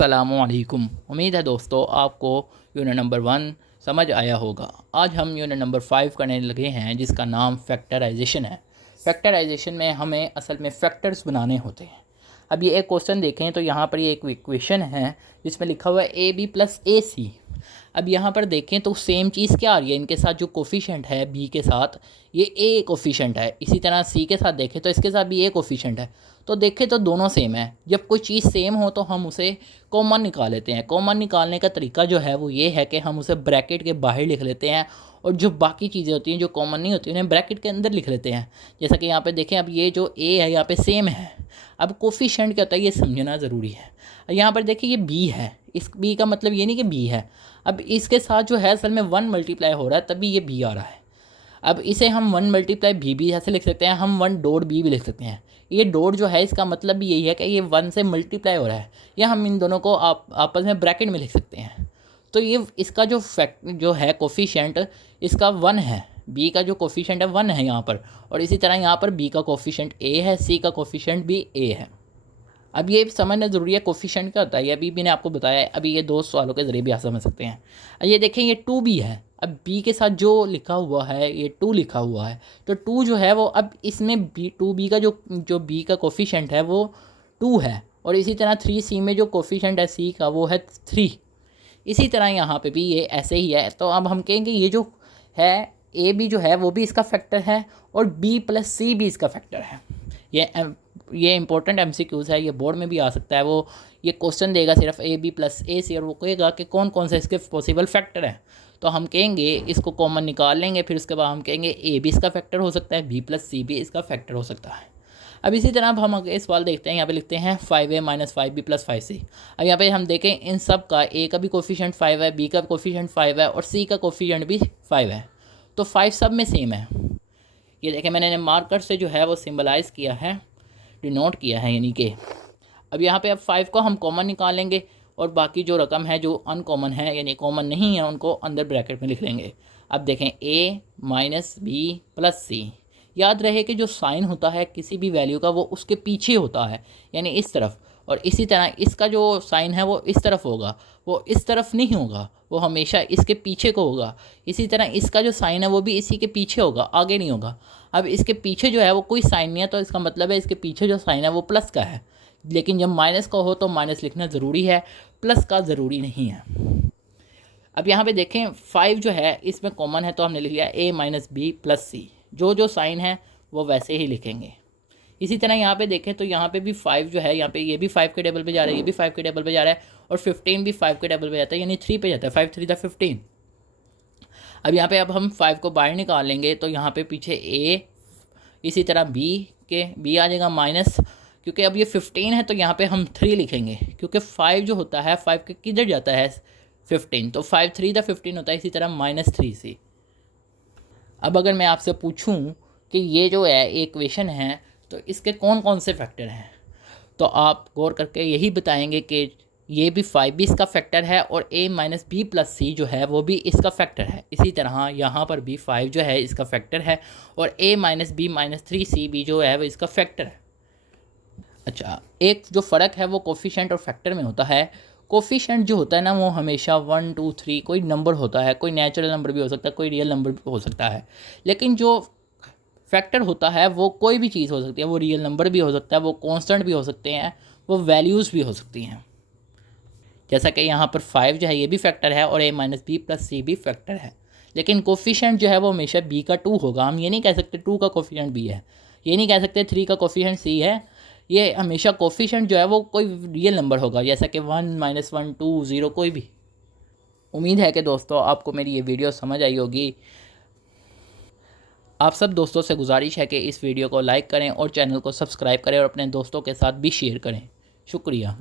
अस्सलामुअलैकुम। उम्मीद है दोस्तों आपको यूनिट नंबर 1 समझ आया होगा। आज हम यूनिट नंबर 5 करने लगे हैं जिसका नाम फैक्टराइजेशन है। फैक्टराइजेशन में हमें असल में फैक्टर्स बनाने होते हैं। अब ये एक क्वेश्चन देखें तो यहाँ पर ये एक इक्वेशन है जिसमें लिखा हुआ है ए बी प्लस ए सी। अब यहाँ पर देखें तो सेम चीज़ क्या आ रही है, इनके साथ जो कोफिशेंट है बी के साथ ये ए कोफिशेंट है, इसी तरह सी के साथ देखें तो इसके साथ भी ए कोफिशेंट है। तो देखें तो दोनों सेम है। जब कोई चीज़ सेम हो तो हम उसे कॉमन निकाल लेते हैं। कॉमन निकालने का तरीका जो है वो ये है कि हम उसे ब्रैकेट के बाहर लिख लेते हैं और जो बाकी चीज़ें होती हैं जो कॉमन नहीं होती उन्हें ब्रैकेट के अंदर लिख लेते हैं। जैसा कि यहाँ पे देखें, अब ये जो ए है यहाँ पे सेम है। अब कोफिशेंट क्या होता है ये समझना ज़रूरी है। यहाँ पर देखिए ये बी है, इस बी का मतलब ये नहीं कि बी है। अब इसके साथ जो है असल में 1 मल्टीप्लाई हो रहा है तभी ये बी आ रहा है। अब इसे हम 1 मल्टीप्लाई भी ऐसे लिख सकते हैं, हम 1 डॉट बी भी लिख सकते हैं। ये डॉट जो है इसका मतलब भी यही है कि ये 1 से मल्टीप्लाई हो रहा है, या हम इन दोनों को आपस में ब्रैकेट में लिख सकते हैं। तो ये इसका जो जो है कोफिशिएंट इसका 1 है, बी का जो कोफिशिएंट है 1 है यहाँ पर, और इसी तरह यहाँ पर बी का कोफिशिएंट ए है, सी का कोफिशिएंट भी ए है। अब ये समझना ज़रूरी है कोफिशिएंट क्या होता है, ये अभी मैंने आपको बताया है। अभी ये 2 सवालों के ज़रिए भी आप समझ सकते हैं। ये देखें ये 2b है, अब b के साथ जो लिखा हुआ है ये 2 लिखा हुआ है, तो 2 जो है वो अब इसमें b 2b का जो b का कोफिशिएंट है वो 2 है, और इसी तरह 3c में जो कोफिशिएंट है c का वो है 3। इसी तरह यहाँ पे भी ये ऐसे ही है। तो अब हम कहेंगे ये जो है ए बी जो है वो भी इसका फैक्टर है और बी प्लस सी भी इसका फैक्टर है। ये इंपॉर्टेंट एमसीक्यूज़ है, ये बोर्ड में भी आ सकता है। वो ये क्वेश्चन देगा सिर्फ ए बी प्लस ए सी और वो कहेगा कि कौन कौन से इसके पॉसिबल फैक्टर हैं। तो हम कहेंगे इसको कॉमन निकाल लेंगे, फिर उसके बाद हम कहेंगे ए भी इसका फैक्टर हो सकता है, बी प्लस सी भी इसका फैक्टर हो सकता है। अब इसी तरह अब हम आगे सवाल देखते हैं। यहाँ पे लिखते हैं 5a minus 5b plus 5c। अब यहाँ पे हम देखें इन सब का ए का भी कोफिशिएंट 5 है, बी का कोफिशिएंट 5 है और सी का कोफिशिएंट भी 5 है। तो 5 सब में सेम है। ये देखें मैंने मार्कर से जो है वो सिम्बलाइज़ किया है, डिनोट किया है, यानी कि अब यहाँ पे अब 5 को हम कॉमन निकालेंगे और बाकी जो रकम है जो अनकॉमन है यानी कॉमन नहीं है उनको अंदर ब्रैकेट में लिख लेंगे। अब देखें a माइनस बी प्लस सी। याद रहे कि जो साइन होता है किसी भी वैल्यू का वो उसके पीछे होता है, यानी इस तरफ, और इसी तरह इसका जो साइन है वो इस तरफ होगा, वो इस तरफ नहीं होगा, वो हमेशा इसके पीछे को होगा। इसी तरह इसका जो साइन है वो भी इसी के पीछे होगा, आगे नहीं होगा। अब इसके पीछे जो है वो कोई साइन नहीं है, तो इसका मतलब है इसके पीछे जो साइन है वो प्लस का है। लेकिन जब माइनस का हो तो माइनस लिखना ज़रूरी है, प्लस का ज़रूरी नहीं है। अब यहाँ पे देखें 5 जो है इसमें कॉमन है तो हमने लिख लिया a माइनस बी प्लस सी। जो साइन है वो वैसे ही लिखेंगे। इसी तरह यहाँ पे देखें तो यहाँ पे भी 5 जो है, यहाँ पे ये भी 5 के टेबल पे जा रहा है, ये भी 5 के टेबल पे जा रहा है, और 15 भी 5 के टेबल पे जाता है, यानी 3 पे जाता है। 5 3 15। अब यहाँ पे अब हम 5 को बाहर निकाल लेंगे तो यहाँ पे पीछे a, इसी तरह b आ जाएगा माइनस, क्योंकि अब ये 15 है तो यहाँ पे हम 3 लिखेंगे, क्योंकि 5 जो होता है 5 के किधर जाता है 15, तो 5 3 15 होता है। इसी तरह माइनस 3c। अब अगर मैं आपसे पूछूं कि ये जो है इक्वेशन है तो इसके कौन कौन से फैक्टर हैं, तो आप गौर करके यही बताएंगे कि ये भी 5 भी इसका फैक्टर है और a माइनस बी प्लस सी जो है वो भी इसका फैक्टर है। इसी तरह यहाँ पर भी 5 जो है इसका फैक्टर है और a minus B minus 3c भी जो है वो इसका फैक्टर है। अच्छा, एक जो फ़र्क है वो कोफिशिएंट और फैक्टर में होता है। कोफिशिएंट जो होता है ना वो हमेशा 1 2 3 कोई नंबर होता है, कोई नेचुरल नंबर भी हो सकता है, कोई रियल नंबर भी हो सकता है। लेकिन जो फैक्टर होता है वो कोई भी चीज़ हो सकती है, वो रियल नंबर भी हो सकता है, वो कांस्टेंट भी हो सकते हैं, वो वैल्यूज़ भी हो सकती हैं। जैसा कि यहाँ पर 5 जो है ये भी फैक्टर है और a माइनस बी प्लस सी भी फैक्टर है। लेकिन कोफिशिएंट जो है वो हमेशा b का 2 होगा। हम ये नहीं कह सकते 2 का कोफिशिएंट b है, ये नहीं कह सकते 3 का कोफिशिएंट c है। ये हमेशा कोफिशिएंट जो है वो कोई रियल नंबर होगा, जैसा कि 1 माइनस 1 2 0 कोई भी। उम्मीद है कि दोस्तों आपको मेरी ये वीडियो समझ आई होगी। आप सब दोस्तों से गुजारिश है कि इस वीडियो को लाइक करें और चैनल को सब्सक्राइब करें और अपने दोस्तों के साथ भी शेयर करें। शुक्रिया।